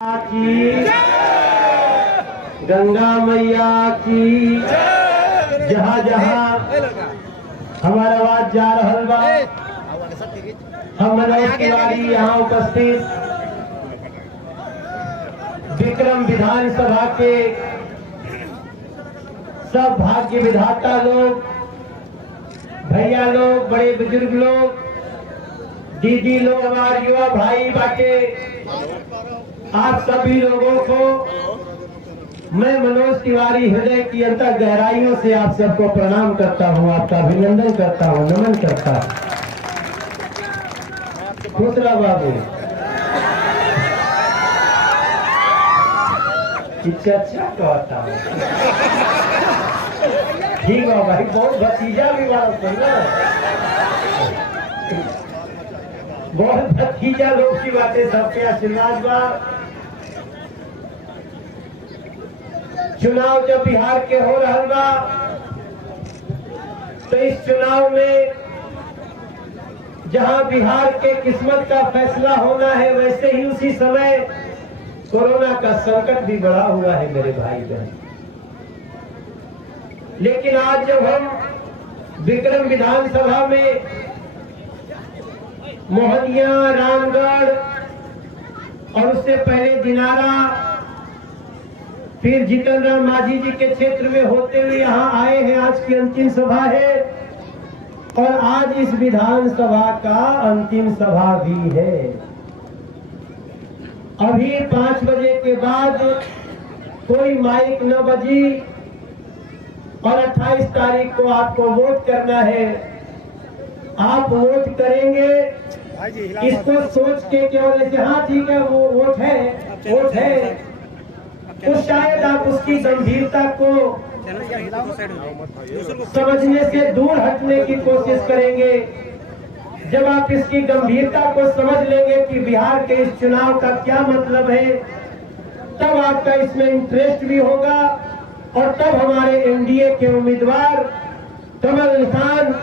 की गंगा मैया की जहाँ जहाँ हमारा आवाज जा रहल बा, हम मनोज तिवारी यहाँ उपस्थित विक्रम विधानसभा के सब भाग्य विधाता लोग, भैया लोग, बड़े बुजुर्ग लोग, दीदी लोग, हमारे युवा भाई बाटे, आप सभी लोगों को मैं मनोज तिवारी हृदय की अंतर गहराइयों से आप सबको प्रणाम करता हूं, आपका अभिनंदन करता हूं, नमन करता हूं। दूसरा बाबू अच्छा कहता हूँ, ठीक है भाई, बहुत भतीजा भी बात सुनना, बहुत भतीजा लोग की बातें, सबके आशीर्वाद बा। चुनाव जब बिहार के हो रहा बा तो इस चुनाव में जहां बिहार के किस्मत का फैसला होना है, वैसे ही उसी समय कोरोना का संकट भी बढ़ा हुआ है मेरे भाई बहन। लेकिन आज जब हम विक्रम विधानसभा में मोहनिया, रामगढ़ और उससे पहले दिनारा, फिर जीतन राम मांझी जी के क्षेत्र में होते हुए यहाँ आए हैं। आज की अंतिम सभा है और आज इस विधानसभा का अंतिम सभा भी है। अभी 5 बजे के बाद कोई माइक न बजी और 28 तारीख को आपको वोट करना है। आप वोट करेंगे इसको सोच के, केवल ऐसे हाँ ठीक है वो वोट है, तो शायद आप उसकी गंभीरता को समझने से दूर हटने की कोशिश करेंगे। जब आप इसकी गंभीरता को समझ लेंगे कि बिहार के इस चुनाव का क्या मतलब है, तब आपका इसमें इंटरेस्ट भी होगा और तब हमारे एनडीए के उम्मीदवार कमल निशान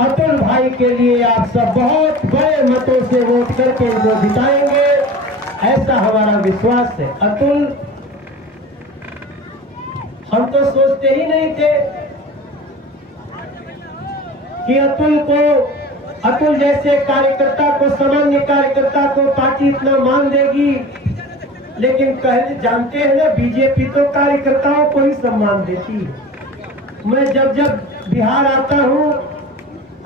अतुल भाई के लिए आप सब बहुत बड़े मतों से वोट करके इनको जिताएंगे, ऐसा हमारा विश्वास है। अतुल, हम तो सोचते ही नहीं थे कि अतुल जैसे कार्यकर्ता को, सामान्य कार्यकर्ता को पार्टी इतना मान देगी। लेकिन जानते हैं ना, बीजेपी तो कार्यकर्ताओं को ही सम्मान देती है। मैं जब बिहार आता हूं,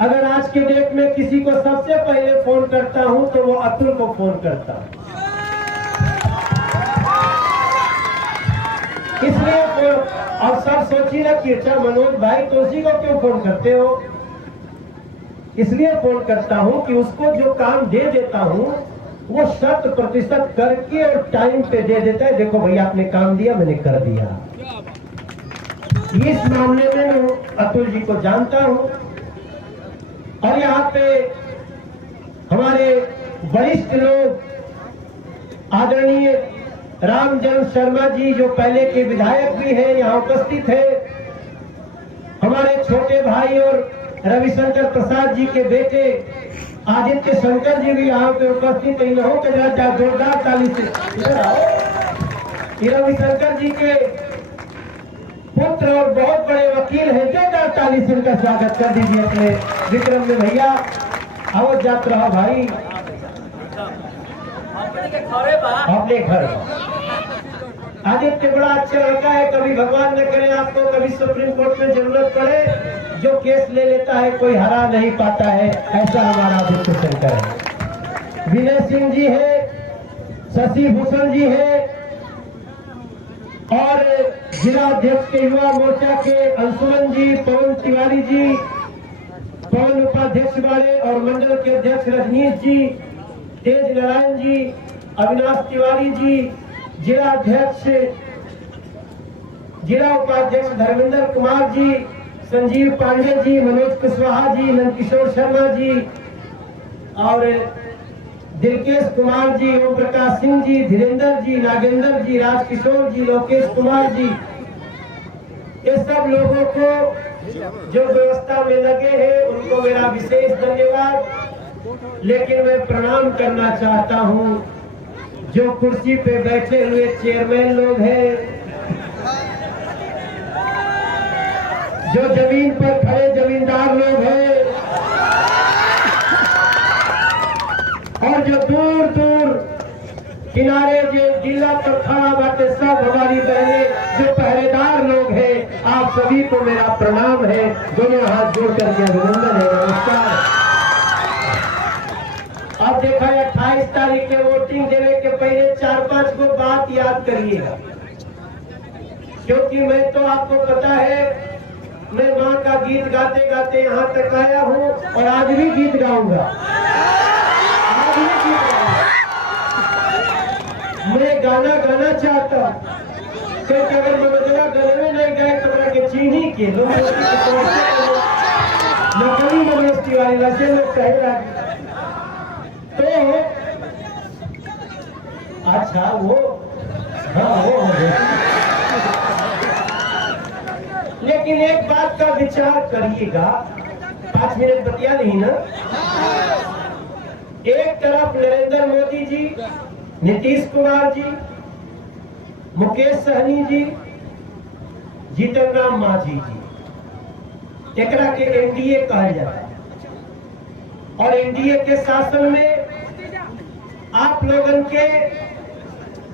अगर आज के डेट में किसी को सबसे पहले फोन करता हूं तो वो अतुल को फोन करता हूं। इसलिए और सब सोची ना कि अच्छा मनोज भाई तो उसी को क्यों फोन करते हो, इसलिए फोन करता हूं कि उसको जो काम दे देता हूं वो 100% करके और टाइम पे दे देता है। देखो भैया आपने काम दिया, मैंने कर दिया। इस मामले में मैं अतुल जी को जानता हूं और यहाँ पे हमारे वरिष्ठ लोग आदरणीय रामजन्म शर्मा जी, जो पहले के विधायक भी हैं, यहाँ उपस्थित है। हमारे छोटे भाई और रविशंकर प्रसाद जी के बेटे आदित्य शंकर जी भी यहाँ पे उपस्थित है। इन्हों के जोरदार ताली से रविशंकर जी के पुत्र और बहुत बड़े वकील हैं, जोरदार ताली से उनका स्वागत कर दीजिए अपने विक्रम में। भैया आओ, जात रहा भाई अपने घर। आदित्य बड़ा अच्छा लड़का है, कभी भगवान न करे आपको कभी सुप्रीम कोर्ट में जरूरत पड़े, जो केस ले लेता है कोई हरा नहीं पाता है, ऐसा हमारा आदित्य शंकर है। विनय सिंह जी है, शशि भूषण जी है और जिला अध्यक्ष के युवा मोर्चा के अंशुमन जी, पवन तिवारी जी, पवन उपाध्यक्ष वाले और मंडल के अध्यक्ष रजनीश जी, तेज नारायण जी, अविनाश तिवारी जी, जिला अध्यक्ष, जिला उपाध्यक्ष धर्मेंद्र कुमार जी, संजीव पांडे जी, मनोज कुशवाहा जी, नंदकिशोर शर्मा जी और दिलकेश कुमार जी, ओम प्रकाश सिंह जी, धीरेन्द्र जी, नागेंद्र जी, राजकिशोर जी, लोकेश कुमार जी, ये सब लोगों को जो व्यवस्था में लगे हैं उनको मेरा विशेष धन्यवाद। लेकिन मैं प्रणाम करना चाहता हूं जो कुर्सी पे बैठे हुए चेयरमैन लोग हैं, जो जमीन पर खड़े जमींदार लोग हैं, और जो दूर दूर किनारे जो जिला पर खड़ा बाटे, सब हमारी बहनें जो पहरेदार लोग हैं, आप सभी को मेरा प्रणाम है, दोनों हाथ जोड़ करके अभिनंदन है, नमस्कार। अब देखा 28 तारीख के वोटिंग देने के पहले 4-5 को बात याद करिएगा, क्योंकि मैं तो आपको पता है, मैं माँ का गीत गाते गाते यहाँ तक आया हूँ और आज भी गीत गाऊंगा, आज भी गीत गाऊंगा। मैं गाना गाना चाहता हूँ, क्योंकि अगर मनोजवा गले नहीं गए तो मेरा के चीनी के लोग नकली मनोस्ती वाली नशे में कहेगा तो अच्छा वो, हाँ वो हो गया। लेकिन एक बात का विचार करिएगा, 5 मिनट बतिया नहीं ना। एक तरफ नरेंद्र मोदी जी, नीतीश कुमार जी, मुकेश सहनी जी, जीतन राम मांझी जी, एकरा के एनडीए कहा जाता है। और एनडीए के शासन में आप लोगन के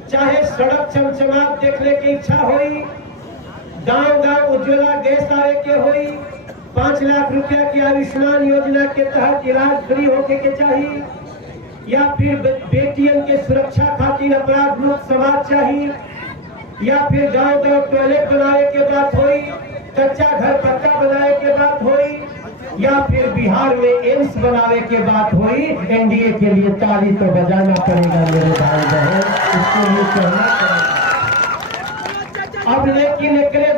चाहे सड़क चमचमात देखने की इच्छा हुई, गांव गांव उज्ज्वला गैस आवे के हुई, 5 लाख रुपया की आयुष्मान योजना के तहत इलाज फ्री होके के चाहिए, या फिर बेटियों के सुरक्षा खातिर अपराध मुक्त समाज चाहिए, या फिर गांव गांव टॉयलेट बनाने के बात हुई, कच्चा घर पक्का बनाने के बात हुई, या फिर बिहार में एम्स बनाने के बात हुई, एनडीए के लिए ताली तो बजाना पड़ेगा मेरे भाई बहन, इसके लिए कहना पड़ेगा। अब लेकिन एकरे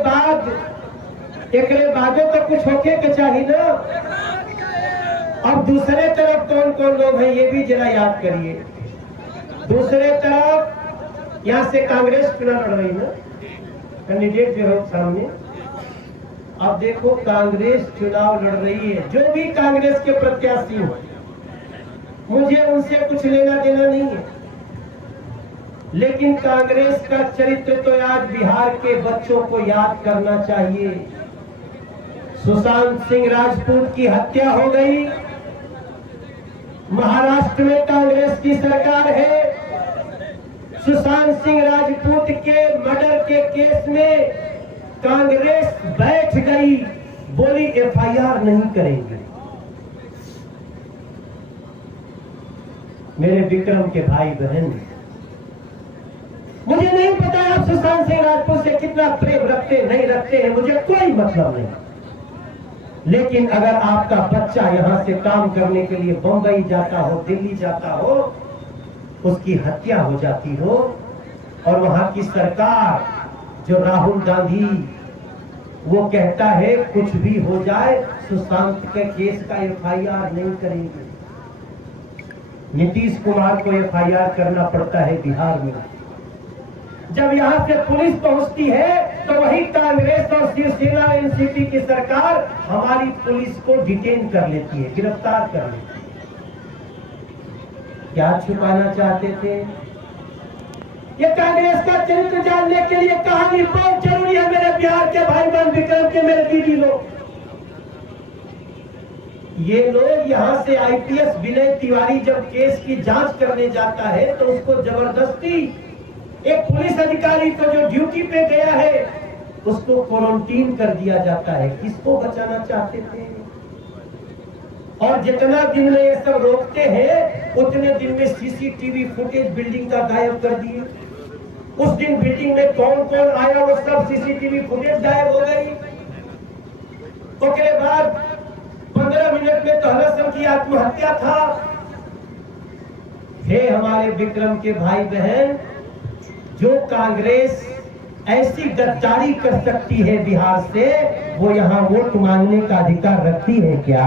बादों तो कुछ होके के चाहिए ना। अब दूसरे तरफ कौन कौन लोग हैं ये भी जरा याद करिए। दूसरे तरफ यहाँ से कांग्रेस चुनाव लड़ रही ना, कैंडिडेट जो है सामने। अब देखो कांग्रेस चुनाव लड़ रही है, जो भी कांग्रेस के प्रत्याशी हो, मुझे उनसे कुछ लेना देना नहीं है, लेकिन कांग्रेस का चरित्र तो आज बिहार के बच्चों को याद करना चाहिए। सुशांत सिंह राजपूत की हत्या हो गई, महाराष्ट्र में कांग्रेस की सरकार है, सुशांत सिंह राजपूत के मर्डर के केस में कांग्रेस बैठ गई, बोली एफआईआर नहीं करेंगे। मेरे विक्रम के भाई बहन, मुझे नहीं पता आप सुशांत सिंह राजपूत से कितना प्रेम रखते नहीं रखते हैं, मुझे कोई मतलब नहीं, लेकिन अगर आपका बच्चा यहां से काम करने के लिए बंबई जाता हो, दिल्ली जाता हो, उसकी हत्या हो जाती हो, और वहां की सरकार जो राहुल गांधी वो कहता है कुछ भी हो जाए सुशांत के केस का एफआईआर नहीं करेंगे। नीतीश कुमार को एफआईआर करना पड़ता है बिहार में। जब यहां से पुलिस पहुंचती है तो वही कांग्रेस और शिवसेना एनसीपी की सरकार हमारी पुलिस को डिटेन कर लेती है, गिरफ्तार कर लेती है। क्या छुपाना चाहते थे? ये कांग्रेस का चरित्र जानने के लिए कहानी बहुत जरूरी है मेरे बिहार के भाई बहन, विक्रम के मेरे दीदी लोग। ये लोग यहाँ से आईपीएस विनय तिवारी जब केस की जांच करने जाता है तो उसको जबरदस्ती एक पुलिस अधिकारी को जो ड्यूटी पे गया है उसको क्वारंटीन कर दिया जाता है। किसको बचाना चाहते थे? और जितना दिन में ये सब रोकते हैं उतने दिन में सीसीटीवी फुटेज बिल्डिंग का गायब कर दिए। उस दिन बिल्डिंग में कौन कौन आया वो सब सीसीटीवी फुटेज गायब हो गई। उसके बाद 15 मिनट में तहलसन की आत्महत्या था। हे हमारे विक्रम के भाई बहन, जो कांग्रेस ऐसी गद्दारी कर सकती है बिहार से, वो यहाँ वोट मांगने का अधिकार रखती है क्या?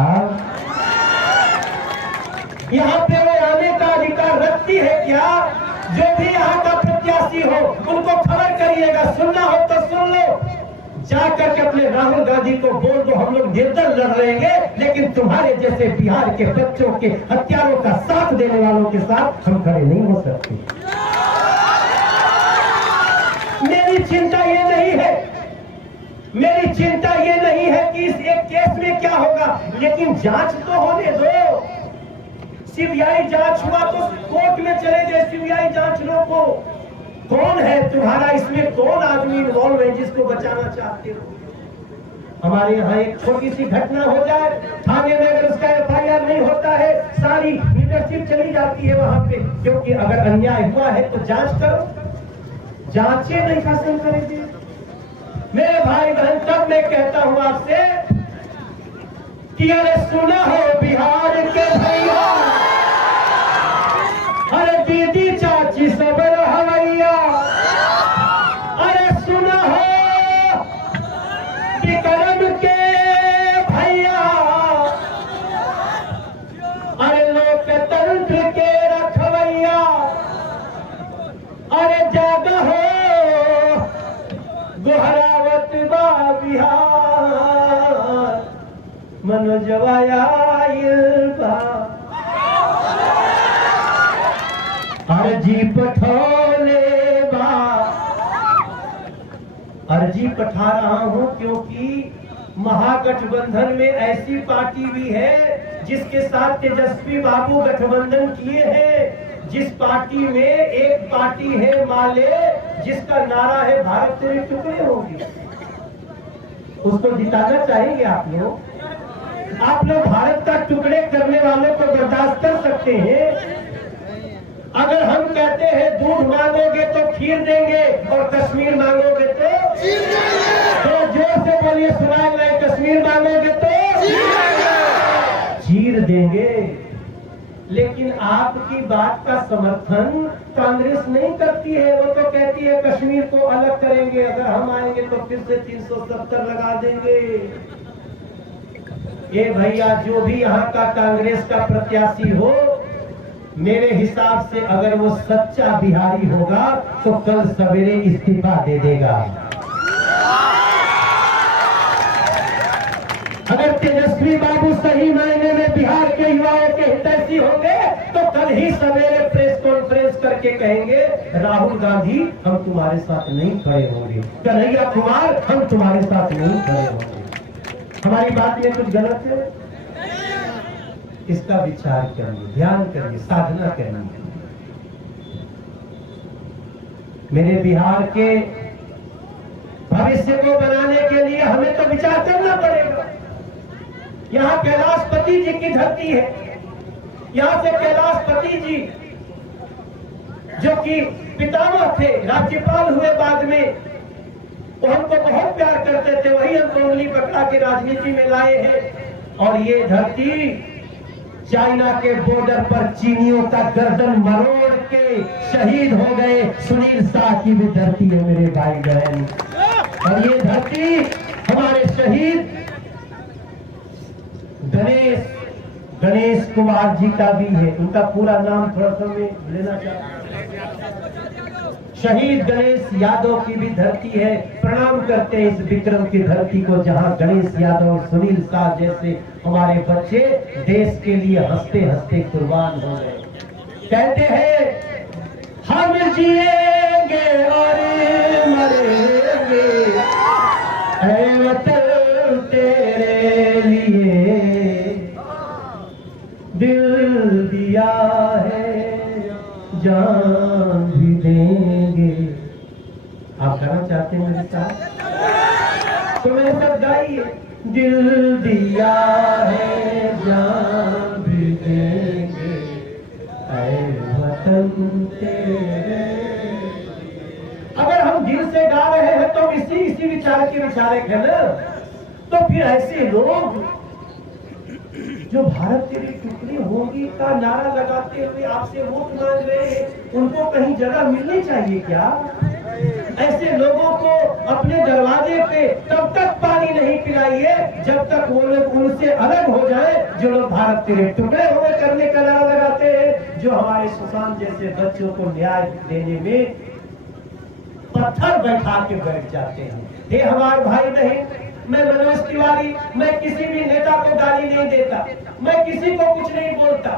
यहाँ पे वो आने का अधिकार रखती है क्या? जो भी यहाँ का प्रत्याशी हो उनको खबर करिएगा, सुनना हो तो सुन लो, जाकर के अपने राहुल गांधी को बोल दो हम लोग निर्दल लड़ रहेंगे, लेकिन तुम्हारे जैसे बिहार के बच्चों के हत्यारों का साथ देने वालों के साथ हम खड़े नहीं हो सकते। मेरी चिंता ये नहीं है, मेरी चिंता ये नहीं है कि इस एक केस में क्या होगा, लेकिन जांच तो होने दो। सीबीआई जांच हुआ तो कोर्ट में चले गए सीबीआई जांच लो को। कौन है तुम्हारा इसमें, कौन आदमी इन्वॉल्व है जिसको बचाना चाहते हो? हमारे यहाँ एक छोटी सी घटना हो जाए, थाने में अगर उसका एफआईआर नहीं होता है, सारी लीडरशिप चली जाती है वहां पे, क्योंकि अगर अन्याय हुआ है तो जांच करो, जांचे नहीं शासन करेंगे। मेरे भाई बहन, तब मैं कहता हूं आपसे कि अरे सुना हो बिहार के भैया, अरे दीदी चाची सब हवैया, अरे सुना हो विक्रम के भैया, अरे लोकतंत्र के रखवैया, अरे जागा हो गोहरावत बा बिहार, मनोजवाया अर्जी पठौले बा। अर्जी पठा रहा हूं क्योंकि महागठबंधन में ऐसी पार्टी भी है जिसके साथ तेजस्वी बाबू गठबंधन किए हैं, जिस पार्टी में एक पार्टी है माले, जिसका नारा है भारत तेरे टुकड़े होगी। उसको जिताना चाहेंगे आप लोग? आप लोग भारत का टुकड़े करने वालों को बर्दाश्त कर सकते हैं? अगर हम कहते हैं दूध मांगोगे तो खीर देंगे और कश्मीर मांगोगे तो जोर से बोलिए, सुनाई नहीं, कश्मीर मांगोगे तो चीर देंगे। लेकिन आपकी बात का समर्थन कांग्रेस नहीं करती है। वो तो कहती है कश्मीर को अलग करेंगे, अगर हम आएंगे तो फिर से 370 लगा देंगे। ये भैया, जो भी यहाँ का कांग्रेस का प्रत्याशी हो, मेरे हिसाब से अगर वो सच्चा बिहारी होगा तो कल सवेरे इस्तीफा दे देगा। अगर तेजस्वी बाबू सही मायने में बिहार के युवाओं के हितैषी होंगे तो कल ही सवेरे प्रेस कॉन्फ्रेंस करके कहेंगे, राहुल गांधी हम तुम्हारे साथ नहीं खड़े होंगे, कन्हैया कुमार हम तुम्हारे साथ नहीं खड़े होंगे। हमारी बात में कुछ गलत है? इसका विचार करिए, ध्यान करिए, साधना करिए। मेरे बिहार के भविष्य को बनाने के लिए हमें तो विचार करना पड़ेगा। यहाँ कैलाशपति जी की धरती है। यहाँ से कैलाशपति जी जो कि पितामह थे, राज्यपाल हुए बाद में, वो हमको बहुत प्यार करते थे, वही हमको उंगली पकड़ा के राजनीति में लाए हैं। और ये धरती चाइना के बॉर्डर पर चीनियों का गर्दन मरोड़ के शहीद हो गए सुनील शाह की भी धरती है मेरे भाई बहन। और ये धरती हमारे शहीद गणेश कुमार जी का भी है। उनका पूरा नाम थोड़ा सा मैं लेना चाहता हूँ। शहीद गणेश यादव की भी धरती है। प्रणाम करते हैं इस विक्रम की धरती को, जहां गणेश यादव, सुनील शाह जैसे हमारे बच्चे देश के लिए हंसते हंसते कुर्बान हो गए। कहते हैं हम जिएंगे और मरेंगे, ऐ वतन तेरे लिए दिल दिया है, जान भी देंगे। आप गाना चाहते हैं मेरे साथ तो मेरे साथ गाइए। दिल दिया है, जान भी देंगे, ऐ वतन तेरे। अगर हम दिल से गा रहे हैं तो इसी विचार के विचारक है ना। तो फिर ऐसे लोग जो भारत तेरी टुकड़ी होगी का नारा लगाते हुए आपसे वोट मांग रहे हैं, उनको कहीं जगह मिलनी चाहिए क्या? ऐसे लोगों को अपने दरवाजे पे तब तक पानी नहीं पिलाइए जब तक वो लोग उनसे अलग हो जाए, जो लोग भारत तेरे टुकड़े हुए करने का नारा लगाते हैं, जो हमारे सुशांत जैसे बच्चों को न्याय देने में पत्थर बैठा के बैठ जाते हैं। हे हमारे भाई बहन, मैं मनोज तिवारी, मैं किसी भी नेता को गाली नहीं देता, मैं किसी को कुछ नहीं बोलता,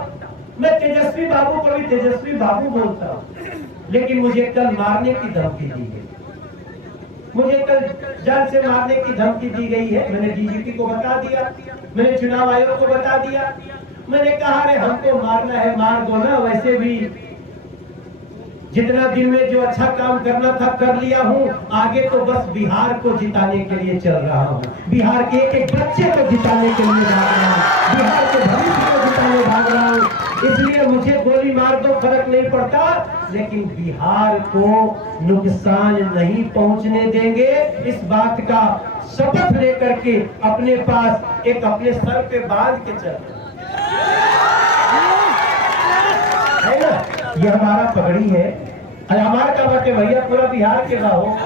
मैं तेजस्वी बाबू को भी तेजस्वी बाबू बोलता हूँ, लेकिन मुझे कल मारने की धमकी दी है। मुझे कल जान से मारने की धमकी दी गई है। मैंने डीजीपी को बता दिया, मैंने चुनाव आयोग को बता दिया। मैंने कहा अरे हमको मारना है मार दो ना, वैसे भी जितना दिन में जो अच्छा काम करना था कर लिया हूँ, आगे तो बस बिहार को जिताने के लिए चल रहा हूँ, बिहार के एक एक बच्चे को जिताने के लिए भाग रहा हूँ, बिहार के भविष्य को जिताने भाग रहा हूँ। इसलिए मुझे गोली मार दो फर्क नहीं पड़ता, लेकिन बिहार को नुकसान नहीं पहुंचने देंगे। इस बात का शपथ लेकर के अपने पास एक अपने सर पे बांध के चल है ना, ये हमारा पगड़ी है। हमारा का बातें भैया पूरा बिहार के हो,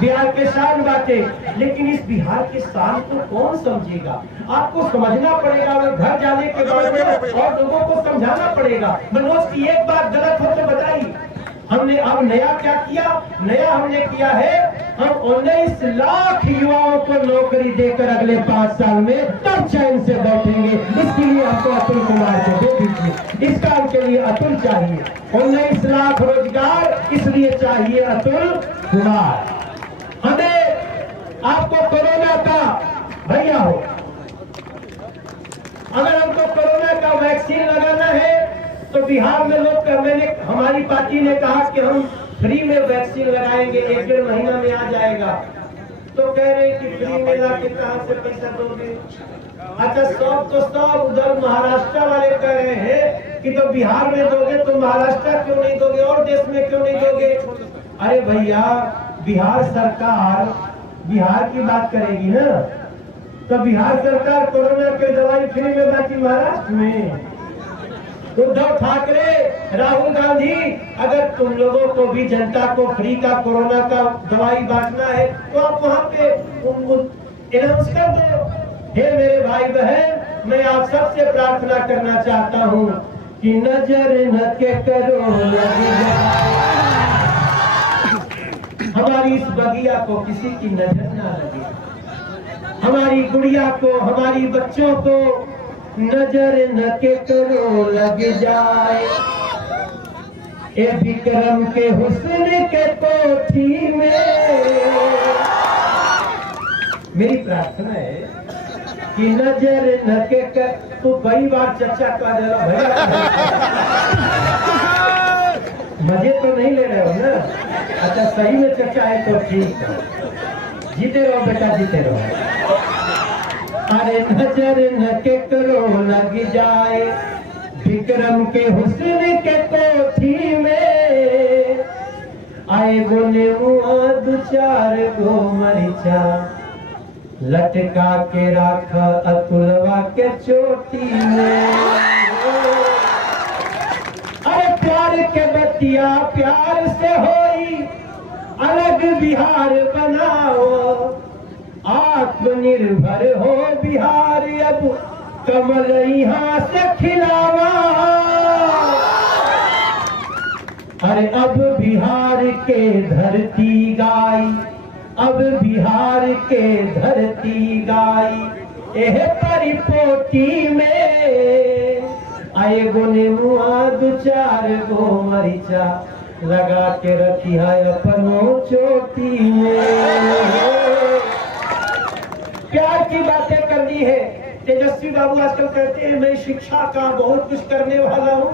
बिहार के शान बातें, लेकिन इस बिहार के शान को कौन समझेगा? आपको समझना पड़ेगा और घर जाने के बाद और लोगों को समझाना पड़ेगा। मनोज की एक बात गलत हो तो बताइए। हमने अब नया क्या किया? नया हमने किया है, हम 19 लाख युवाओं को नौकरी देकर अगले 5 साल में तब चैन से बैठेंगे। इसके लिए आपको अतुल कुमार को दे दीजिए, इस काम के लिए अतुल चाहिए। 19 लाख रोजगार इसलिए चाहिए अतुल कुमार। हमें आपको कोरोना का भैया हो, अगर हमको कोरोना का वैक्सीन लगाना है तो बिहार में लोग, मैंने हमारी पार्टी ने कहा कि हम फ्री में वैक्सीन लगाएंगे, 1-1.5 महीना में आ जाएगा। तो कह रहे कि फ्री में लाके कहां से पैसा दोगे? अच्छा सब तो सब उधर महाराष्ट्र वाले कह रहे हैं कि तो बिहार में दोगे तो महाराष्ट्र क्यों नहीं दोगे और देश में क्यों नहीं दोगे? अरे भैया बिहार सरकार बिहार की बात करेगी ना, तो बिहार सरकार कोरोना की दवाई फ्री में बाकी महाराष्ट्र में। उद्धव ठाकरे, राहुल गांधी, अगर तुम लोगों को भी जनता को फ्री का कोरोना का दवाई बांटना है तो आप वहाँ पे अनाउंस कर दो। हे मेरे भाई बहन, मैं आप सबसे प्रार्थना करना चाहता हूँ कि नजर न के करो हमारी इस बगिया को किसी की नजर ना लगे, हमारी गुड़िया को, हमारी बच्चों को नजर न के करो लग जाए। ए विक्रम के हुस्न के कोठी में मेरी प्रार्थना है कि नजर न के कर। तो कई बार चर्चा कर भैया मजे तो नहीं ले रहे हो ना? अच्छा सही में चर्चा है तो ठीक है, जीते रहो बेटा जीते रहो। अरे नजर न के करो लग जाए, विक्रम के हुस्न के कोठी में आए बोले मुआ 2-4 गो मरिचा लटका के राख अतुलवा के चोटी में। अरे प्यार के बतिया प्यार से होई, अलग बिहार बनाओ, आत्मनिर्भर हो बिहार, अब कमल यहाँ से खिलावा। अरे अब बिहार के धरती गाई, अब बिहार के धरती गाई, एह परिपोटी में आए गो नेमुआ 2-4 गो मरिचा लगा के रखी है अपनों चोटी में। प्यार की बातें करनी है। तेजस्वी बाबू आजकल कहते हैं मैं शिक्षा का बहुत कुछ करने वाला हूँ,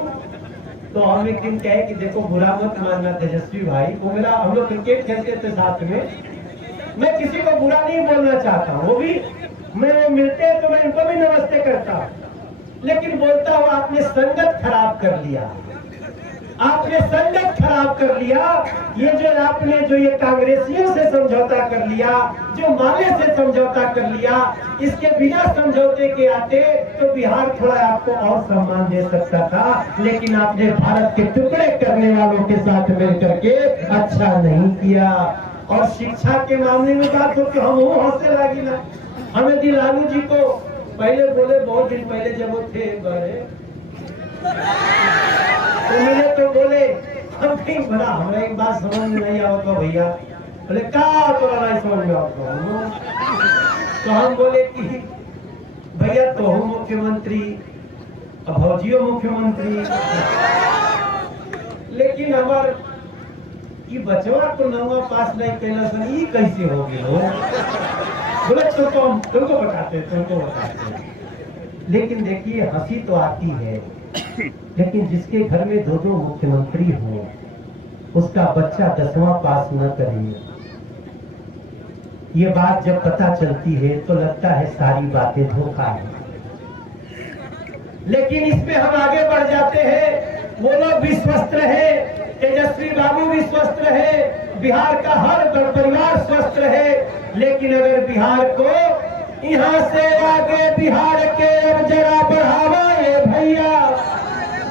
तो हम एक दिन कहे कि देखो बुरा मत मानना तेजस्वी भाई, वो मेरा, हम लोग क्रिकेट खेलते थे साथ में, मैं किसी को बुरा नहीं बोलना चाहता हूँ, वो भी मैं मिलते हैं तो मैं इनको भी नमस्ते करता हूँ, लेकिन बोलता हूँ आपने संगत खराब कर लिया, आपने संगत खराब कर लिया। ये जो आपने जो ये कांग्रेसियों से समझौता कर लिया, जो माले से समझौता कर लिया, इसके बिना समझौते के आते तो बिहार थोड़ा आपको और सम्मान दे सकता था, लेकिन आपने भारत के टुकड़े करने वालों के साथ मिलकर के अच्छा नहीं किया। और शिक्षा के मामले में बात हो कि हम वो हंसने लगी ना, हमें दी लालू जी को पहले बोले, बहुत दिन पहले जब वो थे बड़े, तो मुझे तो बोले हम कहीं बड़ा, हमें एक बात समझ में नहीं आवता भैया, बोले क्या तो नहीं समझ में आवता, तो हम बोले कि भैया तो हम मुख्यमंत्री, भौजियो मुख्यमंत्री, लेकिन हमार कि बचवा को 9वां पास नहीं कैला सन, ये कैसे हो गए? बोले तुमको बताते। लेकिन देखिए हंसी तो आती है, लेकिन जिसके घर में 2 मुख्यमंत्री हो, उसका बच्चा 10वां पास न करे, ये बात जब पता चलती है तो लगता है सारी बातें धोखा है। लेकिन इसमें हम आगे बढ़ जाते हैं। वो लोग भी स्वस्थ रहे, तेजस्वी बाबू भी स्वस्थ रहे, बिहार का हर परिवार स्वस्थ रहे। लेकिन अगर बिहार को यहाँ से आगे बिहार के अब जरा बढ़ावा ये भैया,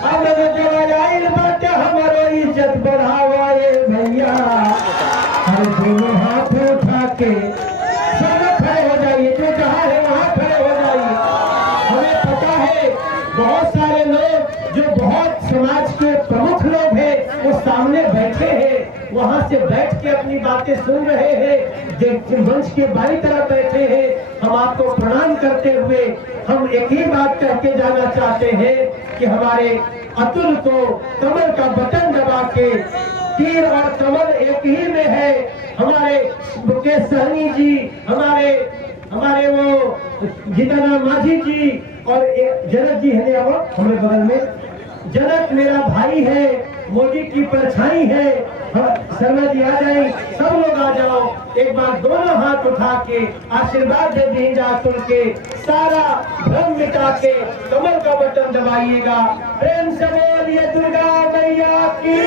अब जवाइल बाटे हमारो इज्जत बढ़ावा ये भैया। हर दोनों हाथ उठा के सब खड़े हो जाइए, जो जहाँ है वहाँ खड़े हो जाइए। हमें पता है बहुत सारे लोग जो बहुत समाज के प्रमुख लोग हैं वो सामने बैठे हैं, वहां से बैठ के अपनी बातें सुन रहे हैं, मंच के बाई तरफ बैठे हैं। हम आपको प्रणाम करते हुए हम एक ही बात कह के जाना चाहते हैं कि हमारे अतुल को कमल का बटन दबा के, तीर और कमल एक ही में है। हमारे मुकेश सहनी जी, हमारे वो जीतनराम मांझी जी और जनक जी है हमारे बगल में। जनक मेरा भाई है, मोदी की परछाई है। शर्मा जी आ जाए, सब लोग आ जाओ, एक बार दोनों हाथ उठा के आशीर्वाद दे दीजिए अतुल के, सारा भ्रम मिटा के कमल का बटन दबाइएगा। प्रेम से बोलिए दुर्गा मैया की,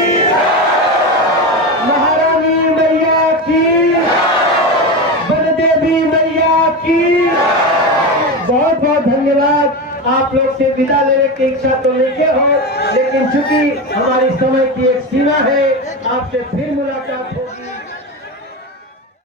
महारानी मैया की, बलदेवी मैया की। बहुत बहुत धन्यवाद। आप लोग से विदा लेने की इच्छा तो नहीं हो, लेकिन चूंकि हमारी समय की एक सीमा है, आपसे फिर मुलाकात हो।